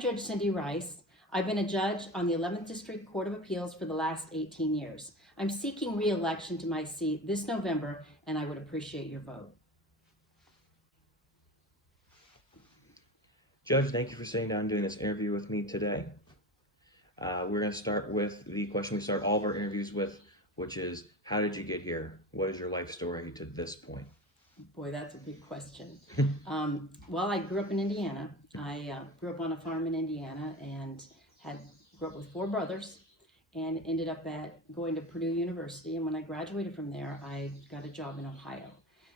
Judge Cindy Rice. I've been a judge on the 11th District Court of Appeals for the last 18 years. I'm seeking re-election to my seat this November, and I would appreciate your vote. Judge, thank you for sitting down and doing this interview with me today. We're going to start with the question we start all of our interviews with, which is, how did you get here? What is your life story to this point? Boy, that's a big question. Well, I grew up in Indiana. I grew up on a farm in Indiana and grew up with 4 brothers and ended up going to Purdue University. And when I graduated from there, I got a job in Ohio.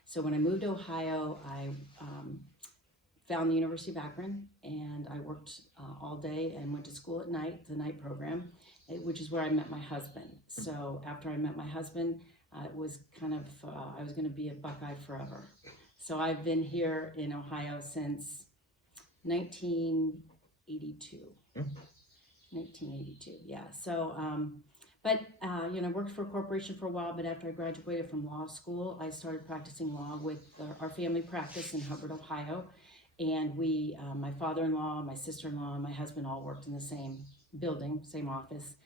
So when I moved to Ohio, I found the University of Akron, and I worked all day and went to school at night, the night program, which is where I met my husband. So after I met my husband, it was kind of, I was going to be a Buckeye forever. So I've been here in Ohio since 1982. 1982, yeah. So, you know, I worked for a corporation for a while, but after I graduated from law school, I started practicing law with our family practice in Hubbard, Ohio. And we, my father-in-law, my sister-in-law, and my husband all worked in the same building, same office.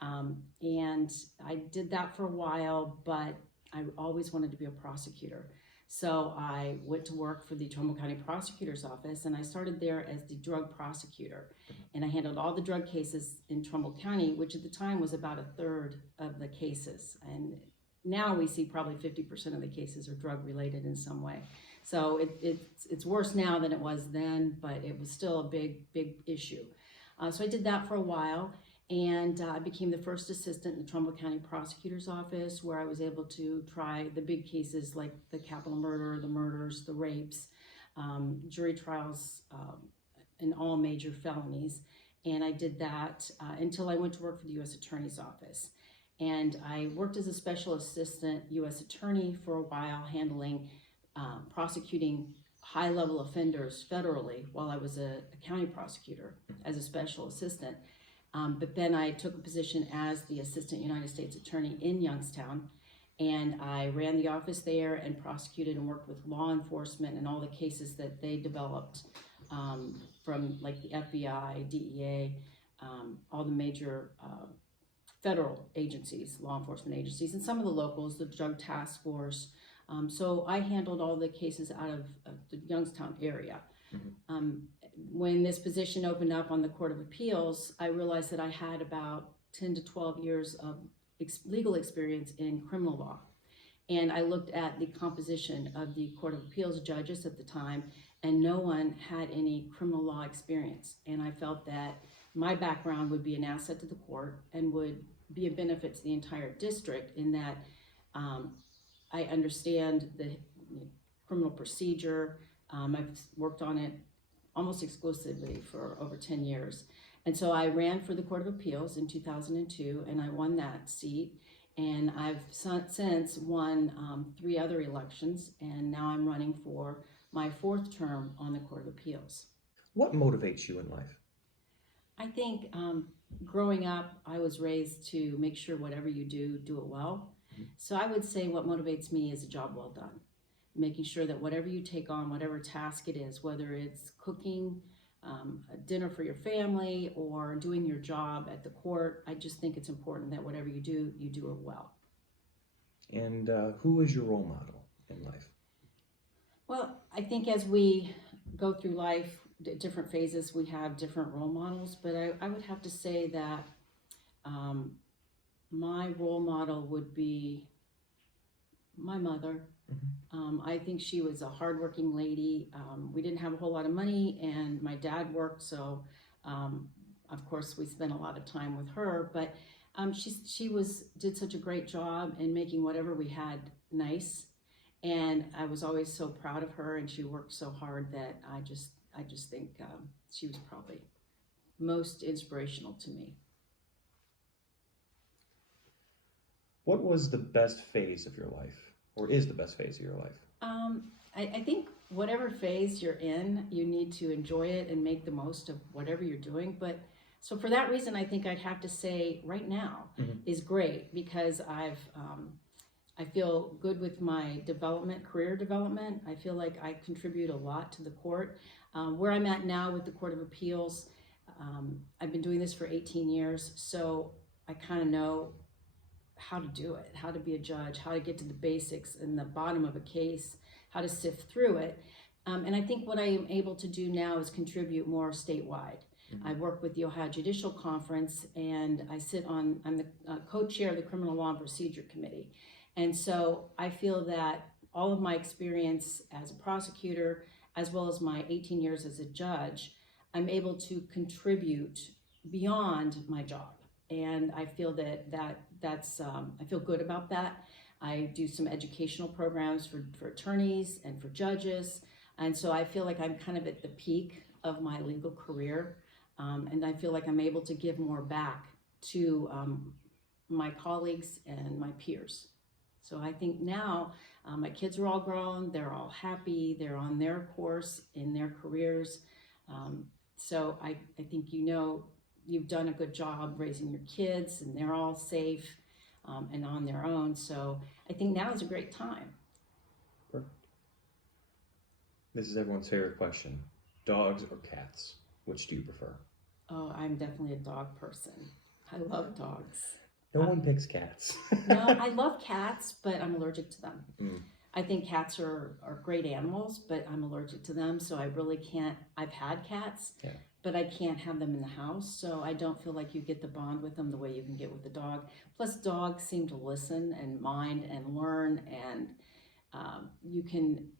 And I did that for a while, but I always wanted to be a prosecutor. So I went to work for the Trumbull County Prosecutor's Office, and I started there as the drug prosecutor. And I handled all the drug cases in Trumbull County, which at the time was about 1/3 of the cases. And now we see probably 50% of the cases are drug related in some way. So it's worse now than it was then, but it was still a big issue. So I did that for a while, and I became the first assistant in the Trumbull County Prosecutor's Office, where I was able to try the big cases like the capital murder, the murders, the rapes, jury trials, and all major felonies. And I did that until I went to work for the U.S. Attorney's Office. And I worked as a special assistant U.S. attorney for a while, handling prosecuting high-level offenders federally while I was a county prosecutor as a special assistant. But then I took a position as the Assistant United States Attorney in Youngstown, and I ran the office there and prosecuted and worked with law enforcement and all the cases that they developed from like the FBI, DEA, all the major federal agencies, law enforcement agencies, and some of the locals, the Drug Task Force. So I handled all the cases out of the Youngstown area. When this position opened up on the Court of Appeals, I realized that I had about 10 to 12 years of legal experience in criminal law. And I looked at the composition of the Court of Appeals judges at the time, and no one had any criminal law experience. And I felt that my background would be an asset to the court and would be a benefit to the entire district in that I understand the criminal procedure. I've worked on it almost exclusively for over 10 years. And so I ran for the Court of Appeals in 2002, and I won that seat. And I've since won 3 other elections, and now I'm running for my 4th term on the Court of Appeals. What motivates you in life? I think growing up, I was raised to make sure whatever you do it well. So I would say what motivates me is a job well done. Making sure that whatever you take on, whatever task it is, whether it's cooking a dinner for your family or doing your job at the court, I just think it's important that whatever you do it well. And who is your role model in life? Well, I think as we go through life, different phases, we have different role models, but I would have to say that my role model would be my mother. I think she was a hardworking lady. We didn't have a whole lot of money, and my dad worked, so of course we spent a lot of time with her. But she did such a great job in making whatever we had nice, and I was always so proud of her. And she worked so hard that I just think she was probably most inspirational to me. What was the best phase of your life, or is the best phase of your life? I think whatever phase you're in, you need to enjoy it and make the most of whatever you're doing. But so for that reason, I think I'd have to say right now is great, because I feel good with my career development. I feel like I contribute a lot to the court. Where I'm at now with the Court of Appeals, I've been doing this for 18 years, so I kind of know how to do it, how to be a judge, how to get to the basics and the bottom of a case, how to sift through it. And I think what I am able to do now is contribute more statewide. I work with the Ohio Judicial Conference, and I'm the co-chair of the Criminal Law and Procedure Committee. And so I feel that all of my experience as a prosecutor, as well as my 18 years as a judge, I'm able to contribute beyond my job. And I feel that's I feel good about that. I do some educational programs for attorneys and for judges. And so I feel like I'm kind of at the peak of my legal career. And I feel like I'm able to give more back to my colleagues and my peers. So I think now my kids are all grown, they're all happy, they're on their course in their careers. So I think you've done a good job raising your kids, and they're all safe and on their own. So I think now is a great time. Perfect. This is everyone's favorite question. Dogs or cats? Which do you prefer? Oh, I'm definitely a dog person. I love dogs. No one picks cats. No, I love cats, but I'm allergic to them. I think cats are great animals, but I'm allergic to them, so I really can't. I've had cats, but I can't have them in the house, so I don't feel like you get the bond with them the way you can get with a dog. Plus, dogs seem to listen and mind and learn, and you can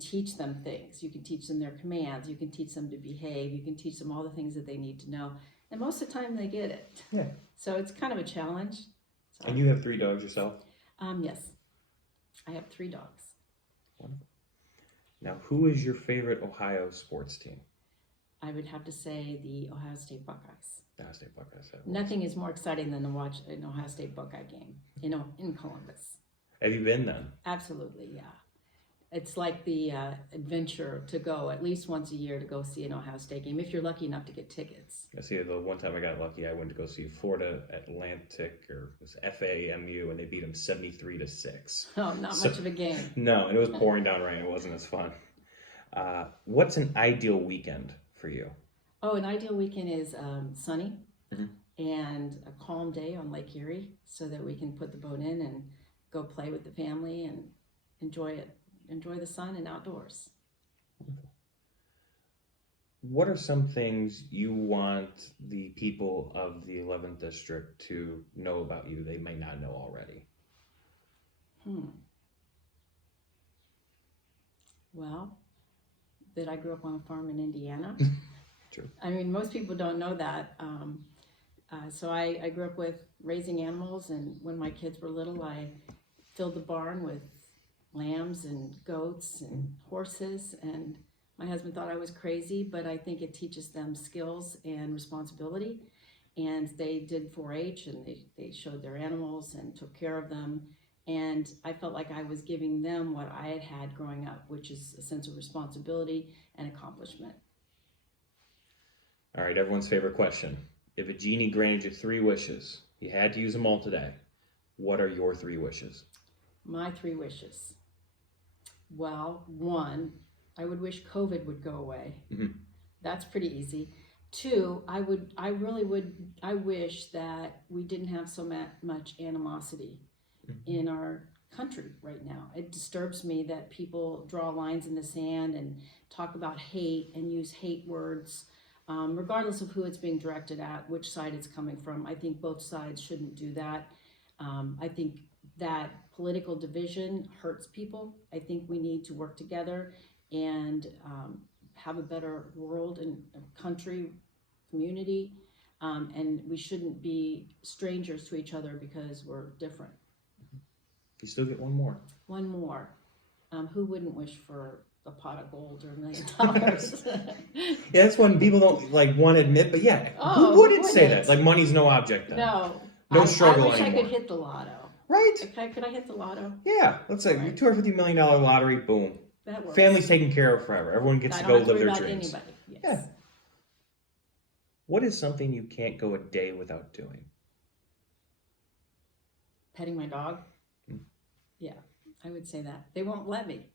teach them things. You can teach them their commands. You can teach them to behave. You can teach them all the things that they need to know, and most of the time they get it. Yeah. So it's kind of a challenge. So, and you have 3 dogs yourself? Yes. I have 3 dogs. Wonderful. Now, who is your favorite Ohio sports team? I would have to say the Ohio State Buckeyes. Ohio State Buckeyes. Nothing is more exciting than to watch an Ohio State Buckeye game, in Columbus. Have you been then? Absolutely, yeah. It's like the adventure to go at least once a year to go see an Ohio State game, if you're lucky enough to get tickets. I see the one time I got lucky, I went to go see Florida Atlantic, or it was FAMU, and they beat them 73-6. Oh, not much of a game. No, and it was pouring down rain. It wasn't as fun. What's an ideal weekend for you? Oh, an ideal weekend is sunny and a calm day on Lake Erie, so that we can put the boat in and go play with the family and enjoy it. Enjoy the sun and outdoors. What are some things you want the people of the 11th District to know about you they may not know already? Well, that I grew up on a farm in Indiana. True. I mean, most people don't know that. So I grew up with raising animals, and when my kids were little, I filled the barn with lambs and goats and horses, and my husband thought I was crazy, but I think it teaches them skills and responsibility. And they did 4-H, and they showed their animals and took care of them, and I felt like I was giving them what I had had growing up, which is a sense of responsibility and accomplishment. All right, everyone's favorite question. If a genie granted you 3 wishes, you had to use them all today, what are your 3 wishes? My 3 wishes. Well, 1, I would wish COVID would go away. That's pretty easy. 2, I wish that we didn't have so much animosity in our country right now. It disturbs me that people draw lines in the sand and talk about hate and use hate words, regardless of who it's being directed at, which side it's coming from. I think both sides shouldn't do that. I think that political division hurts people. I think we need to work together and have a better world and country, community, and we shouldn't be strangers to each other because we're different. You still get 1 more. 1 more. Who wouldn't wish for a pot of gold or $1 million? Yeah, that's one people don't want to admit, but yeah, Oh, who wouldn't who say wouldn't? that? Like, money's no object then. No. No struggle I wish anymore. I could hit the lotto. Right? Okay, could I hit the lotto? Yeah, let's say Right. $250 million lottery, boom. That works. Family's taken care of forever. Everyone gets I to don't go have to live worry their about dreams. anybody. Yes. Yeah. What is something you can't go a day without doing? Petting my dog? Yeah, I would say that. They won't let me.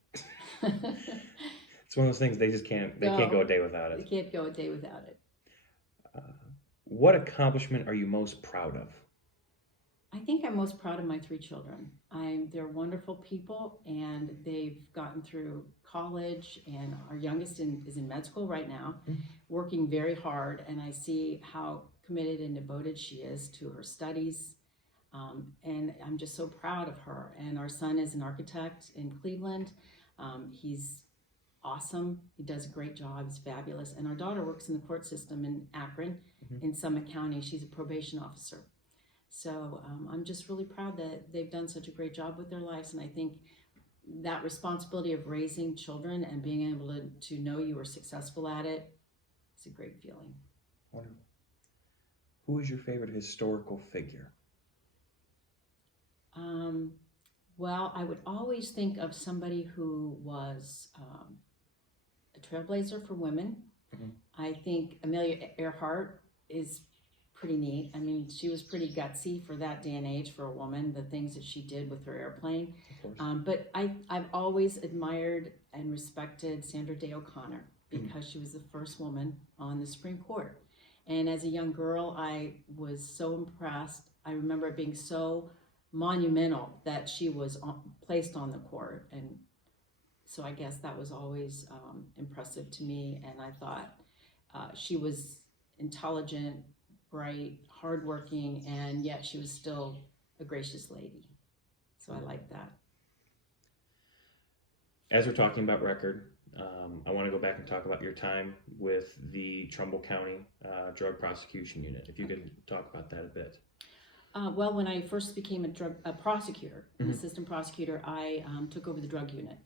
It's one of those things they just can't. They can't go a day without They it. can't go a day without it. What accomplishment are you most proud of? I think I'm most proud of my three children. They're wonderful people, and they've gotten through college, and our youngest is in med school right now, working very hard, and I see how committed and devoted she is to her studies. And I'm just so proud of her. And our son is an architect in Cleveland. He's awesome. He does a great job. He's fabulous. And our daughter works in the court system in Akron, in Summit County. She's a probation officer. So I'm just really proud that they've done such a great job with their lives. And I think that responsibility of raising children and being able to know you were successful at it is a great feeling. Wonderful. Who is your favorite historical figure? Well, I would always think of somebody who was a trailblazer for women. I think Amelia Earhart is pretty neat. I mean, she was pretty gutsy for that day and age for a woman, the things that she did with her airplane. But I've always admired and respected Sandra Day O'Connor because she was the first woman on the Supreme Court. And as a young girl, I was so impressed. I remember it being so monumental that she was placed on the court. And so I guess that was always impressive to me. And I thought she was intelligent, bright, hardworking, and yet she was still a gracious lady. So I like that. As we're talking about record, I want to go back and talk about your time with the Trumbull County Drug Prosecution Unit. If you could talk about that a bit. Well, when I first became a prosecutor, an assistant prosecutor, I took over the drug unit.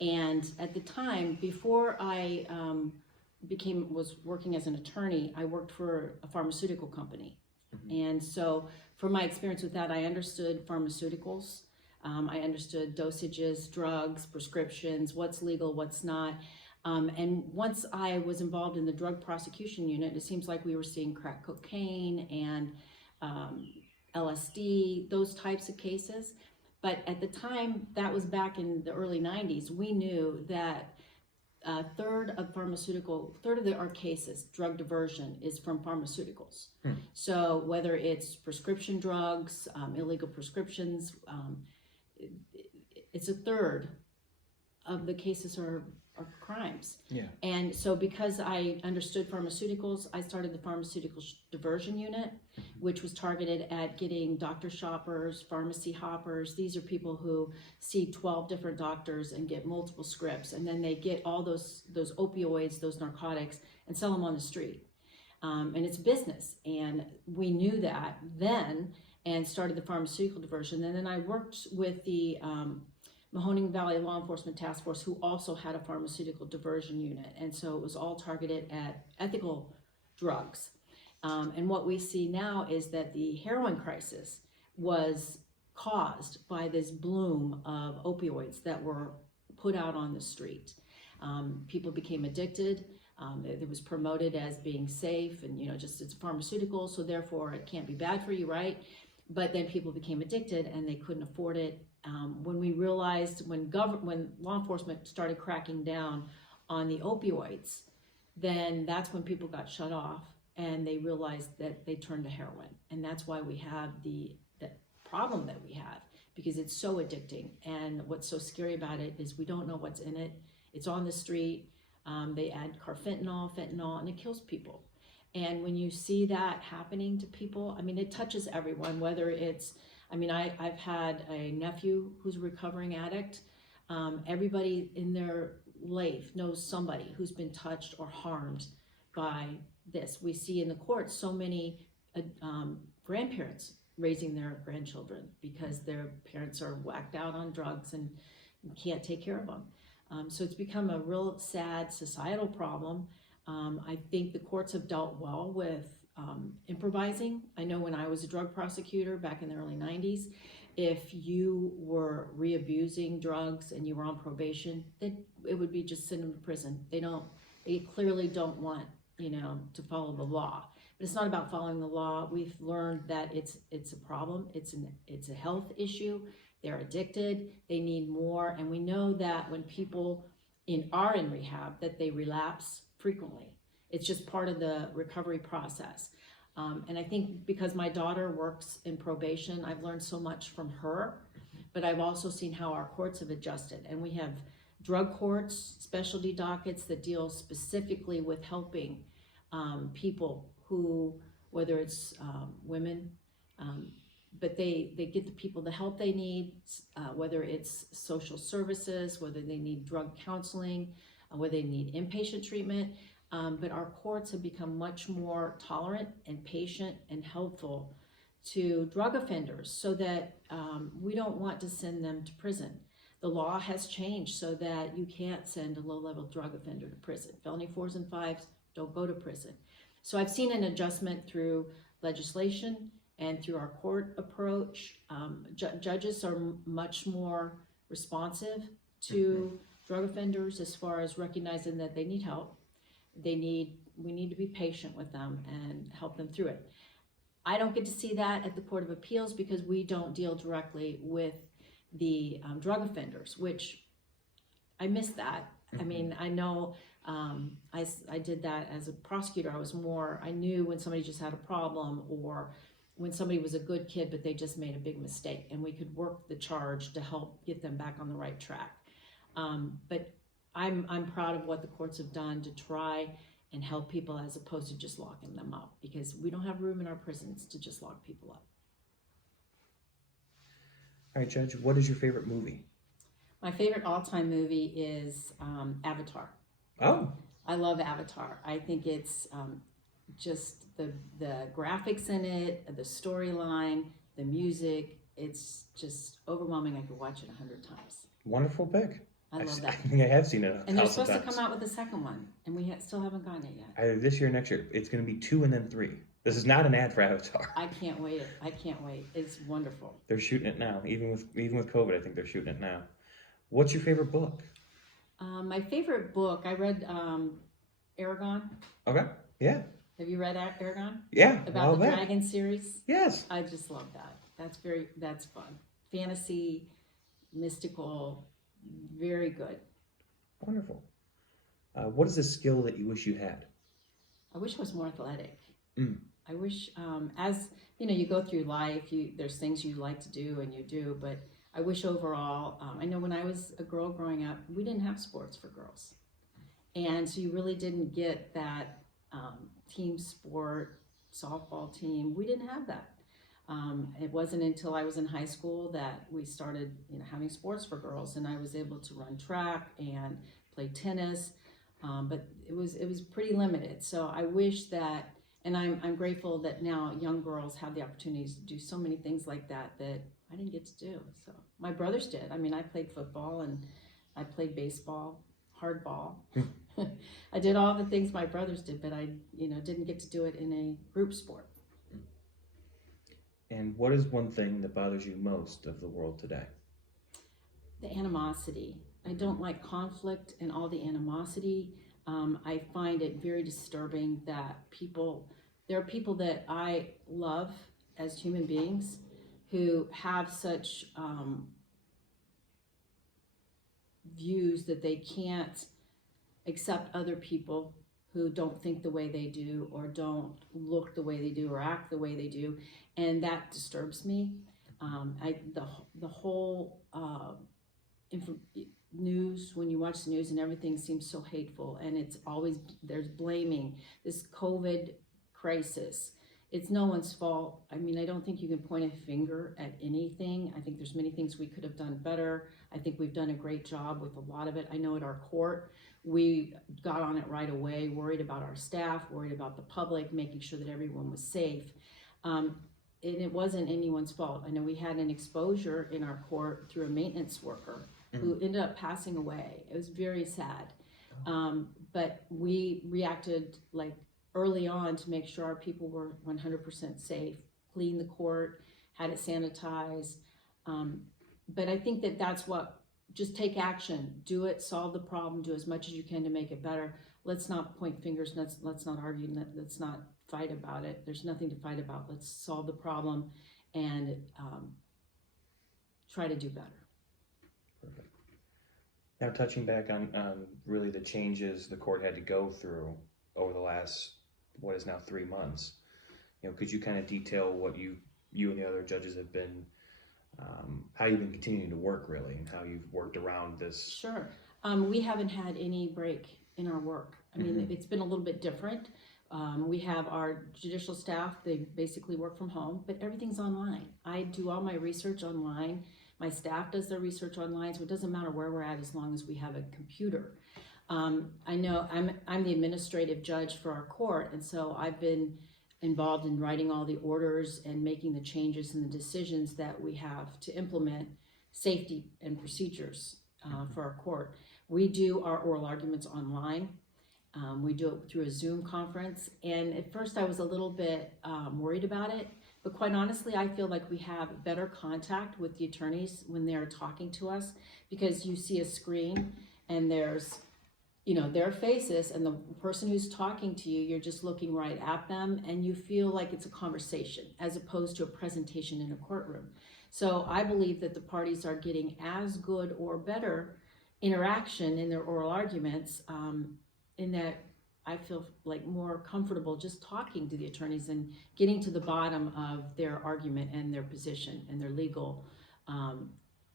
And at the time, before I was working as an attorney, I worked for a pharmaceutical company. And so from my experience with that, I understood pharmaceuticals. I understood dosages, drugs, prescriptions, what's legal, what's not. And once I was involved in the drug prosecution unit, it seems like we were seeing crack cocaine and LSD, those types of cases. But at the time, that was back in the early 90s, we knew that a third of our cases, drug diversion, is from pharmaceuticals. So whether it's prescription drugs, illegal prescriptions, it's a third of the cases are crimes. Yeah. And so because I understood pharmaceuticals, I started the pharmaceutical diversion unit, which was targeted at getting doctor shoppers, pharmacy hoppers. These are people who see 12 different doctors and get multiple scripts, and then they get all those opioids, those narcotics, and sell them on the street. And it's business, and we knew that then and started the pharmaceutical diversion. And then I worked with the Mahoning Valley Law Enforcement Task Force, who also had a pharmaceutical diversion unit. And so it was all targeted at ethical drugs. And what we see now is that the heroin crisis was caused by this bloom of opioids that were put out on the street. People became addicted. It was promoted as being safe and, just it's a pharmaceutical, so therefore it can't be bad for you, right? But then people became addicted and they couldn't afford it. When we realized, when law enforcement started cracking down on the opioids, then that's when people got shut off and they realized that they turned to heroin. And that's why we have the problem that we have, because it's so addicting. And what's so scary about it is we don't know what's in it. It's on the street. They add fentanyl, and it kills people. And when you see that happening to people, it touches everyone, whether it's, I've had a nephew who's a recovering addict. Everybody in their life knows somebody who's been touched or harmed by this. We see in the courts so many grandparents raising their grandchildren because their parents are whacked out on drugs and can't take care of them. So it's become a real sad societal problem. I think the courts have dealt well with improvising. I know when I was a drug prosecutor back in the early 90s, if you were re-abusing drugs and you were on probation, it would be just send them to prison. They clearly don't want, to follow the law. But it's not about following the law. We've learned that it's a problem. It's a health issue. They're addicted. They need more. And we know that when people are in rehab, that they relapse frequently. It's just part of the recovery process. And I think because my daughter works in probation, I've learned so much from her, but I've also seen how our courts have adjusted. And we have drug courts, specialty dockets that deal specifically with helping people who, whether it's women, but they get the people the help they need, whether it's social services, whether they need drug counseling, whether they need inpatient treatment. But our courts have become much more tolerant and patient and helpful to drug offenders so that we don't want to send them to prison. The law has changed so that you can't send a low-level drug offender to prison. Felony 4s and 5s don't go to prison. So I've seen an adjustment through legislation and through our court approach. Judges are much more responsive to drug offenders as far as recognizing that they need help. We need to be patient with them and help them through it. I don't get to see that at the Court of Appeals because we don't deal directly with the drug offenders, which I miss that. I mean, I know I did that as a prosecutor. I knew when somebody just had a problem or when somebody was a good kid but they just made a big mistake, and we could work the charge to help get them back on the right track. But I'm proud of what the courts have done to try and help people as opposed to just locking them up, because we don't have room in our prisons to just lock people up. All right, Judge, what is your favorite movie? My favorite all-time movie is Avatar. Oh. I love Avatar. I think it's just the graphics in it, the storyline, the music. It's just overwhelming. I could watch it 100 times. Wonderful pick. I love that. I think I have seen it. And they're supposed to come out with a second one, and we still haven't gotten it yet. Either this year or next year. It's going to be 2 and then 3. This is not an ad for Avatar. I can't wait. I can't wait. It's wonderful. They're shooting it now. Even with COVID, I think they're shooting it now. What's your favorite book? My favorite book, I read Aragon. Okay. Yeah. Have you read Aragon? Yeah. About the Dragon series? Yes. I just love that. That's fun. Fantasy, mystical, very good. Wonderful. What is a skill that you wish you had? I wish I was more athletic. I wish, as you go through life, there's things you like to do and you do, but I wish overall, I know when I was a girl growing up, we didn't have sports for girls. And so you really didn't get that team sport, softball team. We didn't have that. It wasn't until I was in high school that we started having sports for girls, and I was able to run track and play tennis, but it was pretty limited. So I wish that, and I'm grateful that now young girls have the opportunities to do so many things like that I didn't get to do. So my brothers did. I mean, I played football and I played baseball, hardball. I did all the things my brothers did, but I didn't get to do it in a group sport. And what is one thing that bothers you most of the world today? The animosity. I don't like conflict and all the animosity. I find it very disturbing that there are people that I love as human beings who have such views that they can't accept other people who don't think the way they do or don't look the way they do or act the way they do, and that disturbs me. The whole news, when you watch the news and everything seems so hateful, and it's always, there's blaming this COVID crisis. It's no one's fault. I mean, I don't think you can point a finger at anything. I think there's many things we could have done better. I think we've done a great job with a lot of it. I know at our court, we got on it right away, worried about our staff, worried about the public, making sure that everyone was safe. And it wasn't anyone's fault. I know we had an exposure in our court through a maintenance worker who ended up passing away. It was very sad. But we reacted early on to make sure our people were 100% safe, cleaned the court, had it sanitized. But I think that's what, just take action, do it, solve the problem, do as much as you can to make it better. Let's not point fingers, let's not argue, let's not fight about it. There's nothing to fight about. Let's solve the problem and try to do better. Perfect. Now touching back on really the changes the court had to go through over the last, what is now 3 months, Could you kind of detail what you and the other judges have been, how you've been continuing to work really, and how you've worked around this? Sure. We haven't had any break in our work. I mean, it's been a little bit different. We have our judicial staff, they basically work from home, but everything's online. I do all my research online. My staff does their research online, so it doesn't matter where we're at as long as we have a computer. I know I'm the administrative judge for our court, and so I've been involved in writing all the orders and making the changes and the decisions that we have to implement safety and procedures for our court. We do our oral arguments online. We do it through a Zoom conference, and at first I was a little bit worried about it, but quite honestly, I feel like we have better contact with the attorneys when they're talking to us, because you see a screen and there's, their faces, and the person who's talking to you, you're just looking right at them, and you feel like it's a conversation as opposed to a presentation in a courtroom. So I believe that the parties are getting as good or better interaction in their oral arguments, in that I feel like more comfortable just talking to the attorneys and getting to the bottom of their argument and their position and their legal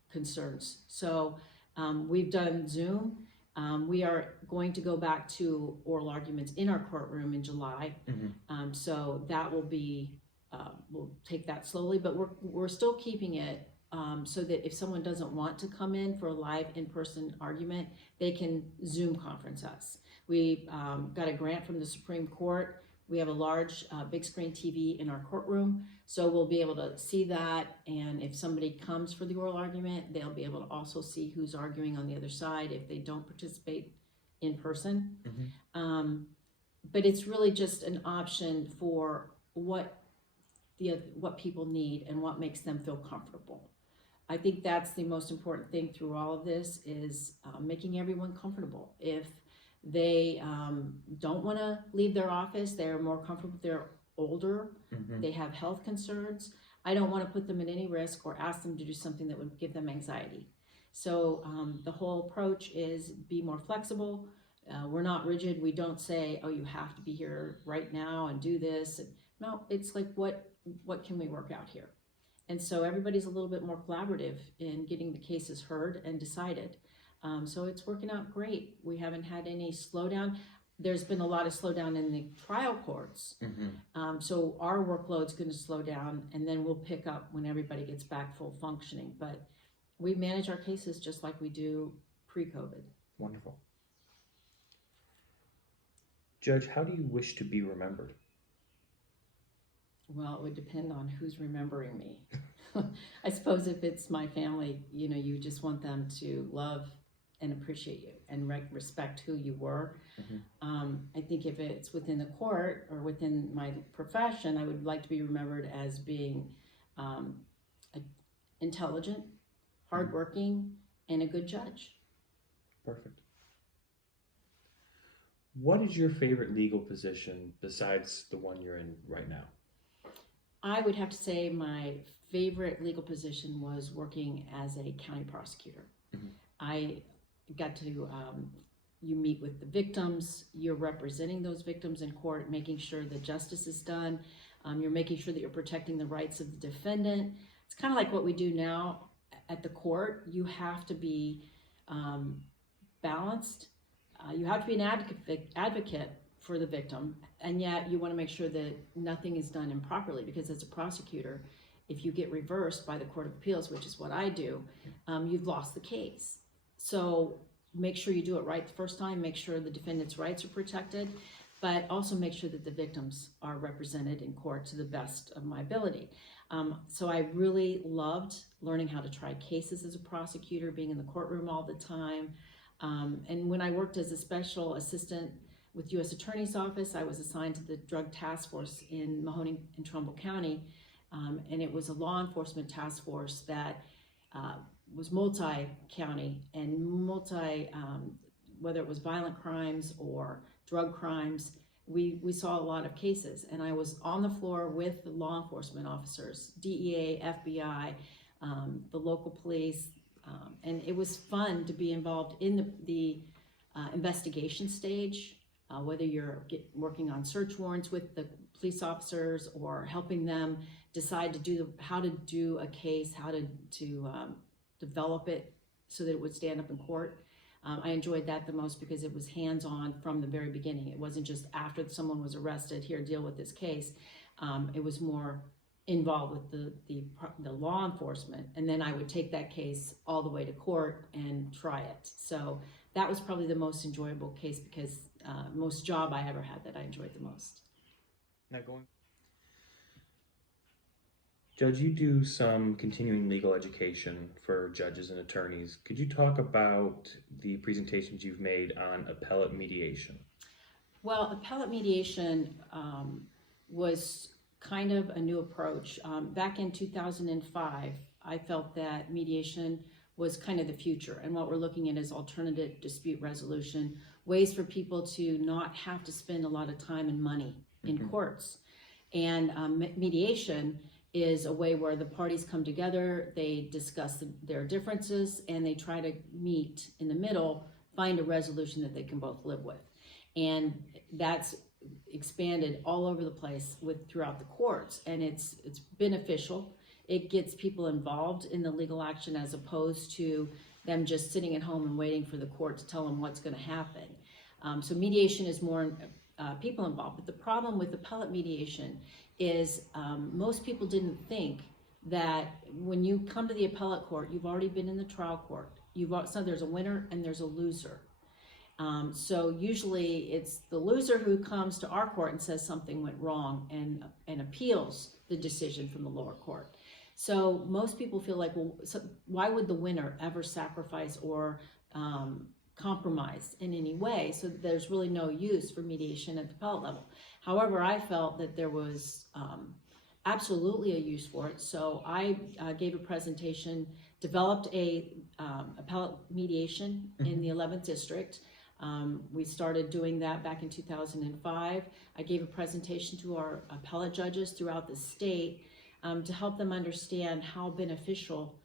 concerns. So we've done Zoom. We are going to go back to oral arguments in our courtroom in July. So that will be, we'll take that slowly, but we're still keeping it so that if someone doesn't want to come in for a live in-person argument, they can Zoom conference us. We got a grant from the Supreme Court. We have a large big screen TV in our courtroom, so we'll be able to see that, and if somebody comes for the oral argument, they'll be able to also see who's arguing on the other side if they don't participate in person. But it's really just an option for what people need and what makes them feel comfortable. I think that's the most important thing through all of this, is making everyone comfortable. If they don't want to leave their office, they're more comfortable, they're older, they have health concerns, I don't want to put them at any risk or ask them to do something that would give them anxiety. So the whole approach is be more flexible. We're not rigid. We don't say, oh, you have to be here right now and do this. No, it's like, what can we work out here? And so everybody's a little bit more collaborative in getting the cases heard and decided. So it's working out great. We haven't had any slowdown. There's been a lot of slowdown in the trial courts. So our workload's going to slow down, and then we'll pick up when everybody gets back full functioning. But we manage our cases just like we do pre-COVID. Wonderful. Judge, how do you wish to be remembered? Well, it would depend on who's remembering me. I suppose if it's my family, you just want them to love and appreciate you and respect who you were. I think if it's within the court or within my profession, I would like to be remembered as being intelligent, hardworking, and a good judge. Perfect. What is your favorite legal position besides the one you're in right now? I would have to say my favorite legal position was working as a county prosecutor. I got to, you meet with the victims, you're representing those victims in court, making sure that justice is done, you're making sure that you're protecting the rights of the defendant. It's kind of like what we do now at the court. You have to be balanced, you have to be an advocate for the victim, and yet you want to make sure that nothing is done improperly, because as a prosecutor, if you get reversed by the Court of Appeals, which is what I do, you've lost the case. So make sure you do it right the first time, make sure the defendant's rights are protected, but also make sure that the victims are represented in court to the best of my ability. So I really loved learning how to try cases as a prosecutor, being in the courtroom all the time. And when I worked as a special assistant with U.S. Attorney's Office, I was assigned to the Drug Task Force in Mahoning and Trumbull County, and it was a law enforcement task force that was multi-county and whether it was violent crimes or drug crimes, we saw a lot of cases, and I was on the floor with the law enforcement officers, DEA, FBI, the local police, and it was fun to be involved in the investigation stage, whether you're working on search warrants with the police officers or helping them decide how to do a case, how to develop it so that it would stand up in court. I enjoyed that the most because it was hands-on from the very beginning. It wasn't just after someone was arrested, here, deal with this case. It was more involved with the law enforcement, and then I would take that case all the way to court and try it. So that was probably the most enjoyable case because most job I ever had that I enjoyed the most. Now Judge, you do some continuing legal education for judges and attorneys. Could you talk about the presentations you've made on appellate mediation? Well, appellate mediation was kind of a new approach. Back in 2005, I felt that mediation was kind of the future, and what we're looking at is alternative dispute resolution, ways for people to not have to spend a lot of time and money in courts. And mediation is a way where the parties come together, they discuss their differences, and they try to meet in the middle, find a resolution that they can both live with. And that's expanded all over the place throughout the courts, and it's beneficial. It gets people involved in the legal action as opposed to them just sitting at home and waiting for the court to tell them what's going to happen. So mediation is more people involved. But the problem with appellate mediation is most people didn't think that when you come to the appellate court, you've already been in the trial court. So there's a winner and there's a loser. So usually it's the loser who comes to our court and says something went wrong and appeals the decision from the lower court. So most people feel like, well, why would the winner ever sacrifice or compromise in any way? So there's really no use for mediation at the appellate level. However, I felt that there was absolutely a use for it. So I gave a presentation, developed a appellate mediation in the 11th District. We started doing that back in 2005. I gave a presentation to our appellate judges throughout the state to help them understand how beneficial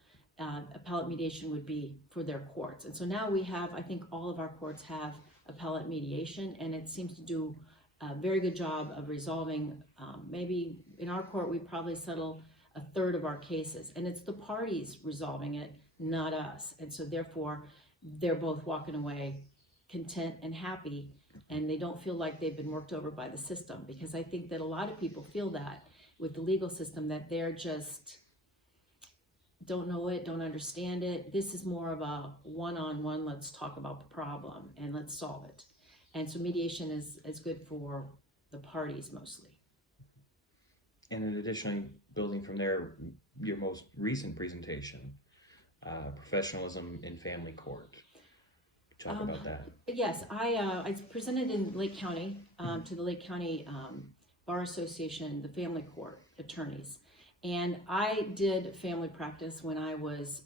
appellate mediation would be for their courts. And so now we have, I think all of our courts have appellate mediation, and it seems to do a very good job of resolving, maybe in our court we probably settle a third of our cases, and it's the parties resolving it, not us. And so therefore they're both walking away content and happy, and they don't feel like they've been worked over by the system, because I think that a lot of people feel that with the legal system, that they're just don't know it, don't understand it. This is more of a one-on-one, let's talk about the problem and let's solve it. And so mediation is good for the parties mostly. And then additionally, building from there, your most recent presentation, professionalism in family court. Talk about that. Yes, I presented in Lake County to the Lake County Bar Association, the family court attorneys. And I did family practice when I was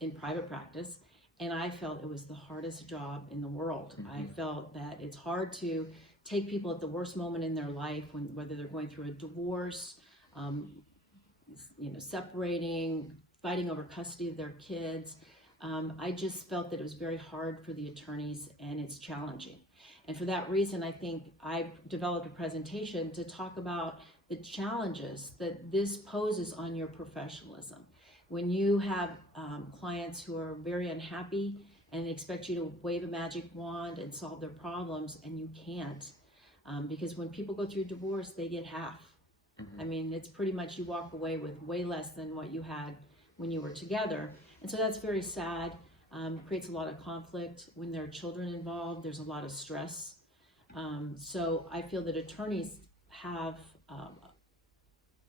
in private practice, and I felt it was the hardest job in the world. I felt that it's hard to take people at the worst moment in their life, whether they're going through a divorce, separating, fighting over custody of their kids. I just felt that it was very hard for the attorneys, and it's challenging. And for that reason, I think I developed a presentation to talk about the challenges that this poses on your professionalism. When you have clients who are very unhappy and expect you to wave a magic wand and solve their problems, and you can't, because when people go through divorce, they get half. I mean, it's pretty much you walk away with way less than what you had when you were together. And so that's very sad. Creates a lot of conflict. When there are children involved, there's a lot of stress. So I feel that attorneys have,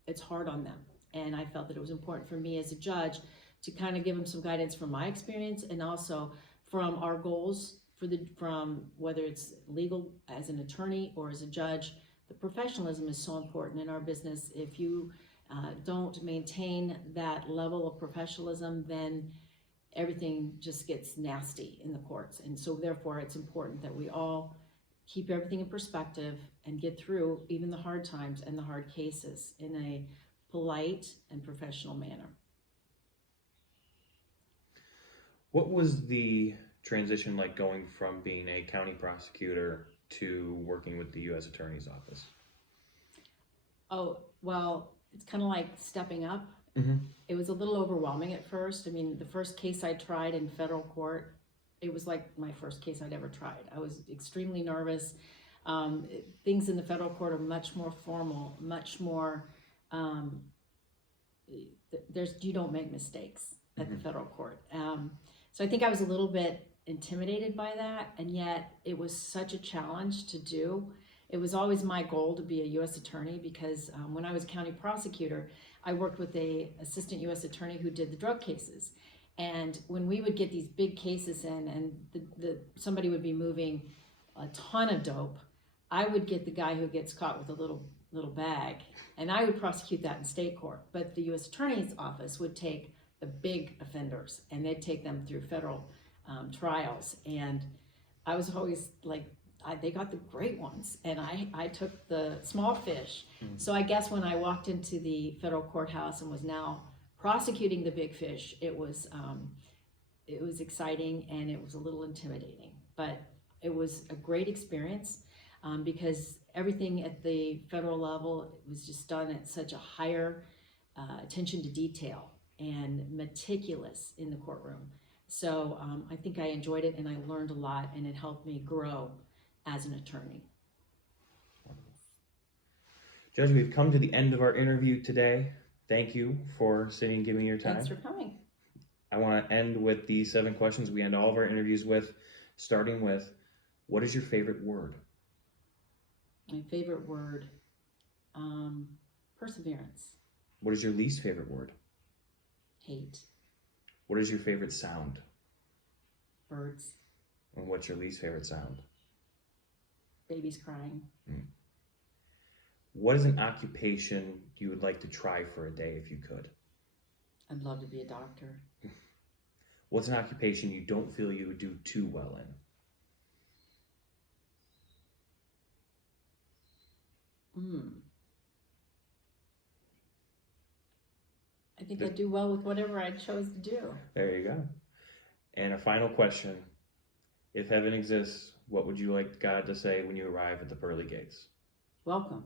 it's hard on them. And I felt that it was important for me as a judge to kind of give them some guidance from my experience, and also from our goals from whether it's legal as an attorney or as a judge. The professionalism is so important in our business. If you don't maintain that level of professionalism, then everything just gets nasty in the courts. And so therefore it's important that we all keep everything in perspective and get through even the hard times and the hard cases in a polite and professional manner. What was the transition like going from being a county prosecutor to working with the U.S. Attorney's Office? Oh, well, it's kind of like stepping up. Mm-hmm. It was a little overwhelming at first. I mean, the first case I tried in federal court, it was like my first case I'd ever tried. I was extremely nervous. Things in the federal court are much more formal, much more, um, you don't make mistakes at the federal court. So I think I was a little bit intimidated by that, and yet it was such a challenge to do. It was always my goal to be a U.S. attorney because when I was county prosecutor, I worked with a assistant U.S. attorney who did the drug cases. And when we would get these big cases in and somebody would be moving a ton of dope, I would get the guy who gets caught with a little bag, and I would prosecute that in state court. But the U.S. Attorney's Office would take the big offenders, and they'd take them through federal trials. And I was always like, they got the great ones, and I took the small fish. Mm-hmm. So I guess when I walked into the federal courthouse and was now prosecuting the big fish, it was exciting and it was a little intimidating, but it was a great experience because everything at the federal level was just done at such a higher attention to detail and meticulous in the courtroom. So I think I enjoyed it and I learned a lot, and it helped me grow as an attorney. Judge, we've come to the end of our interview today. Thank you for sitting and giving me your time. Thanks for coming. I want to end with the 7 questions we end all of our interviews with, starting with, what is your favorite word? My favorite word, perseverance. What is your least favorite word? Hate. What is your favorite sound? Birds. And what's your least favorite sound? Babies crying. What is an occupation you would like to try for a day if you could? I'd love to be a doctor. What's an occupation you don't feel you would do too well in? I think I'd do well with whatever I chose to do. There you go. And a final question. If heaven exists, what would you like God to say when you arrive at the pearly gates? Welcome.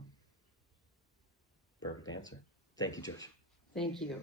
Perfect answer. Thank you, Judge. Thank you.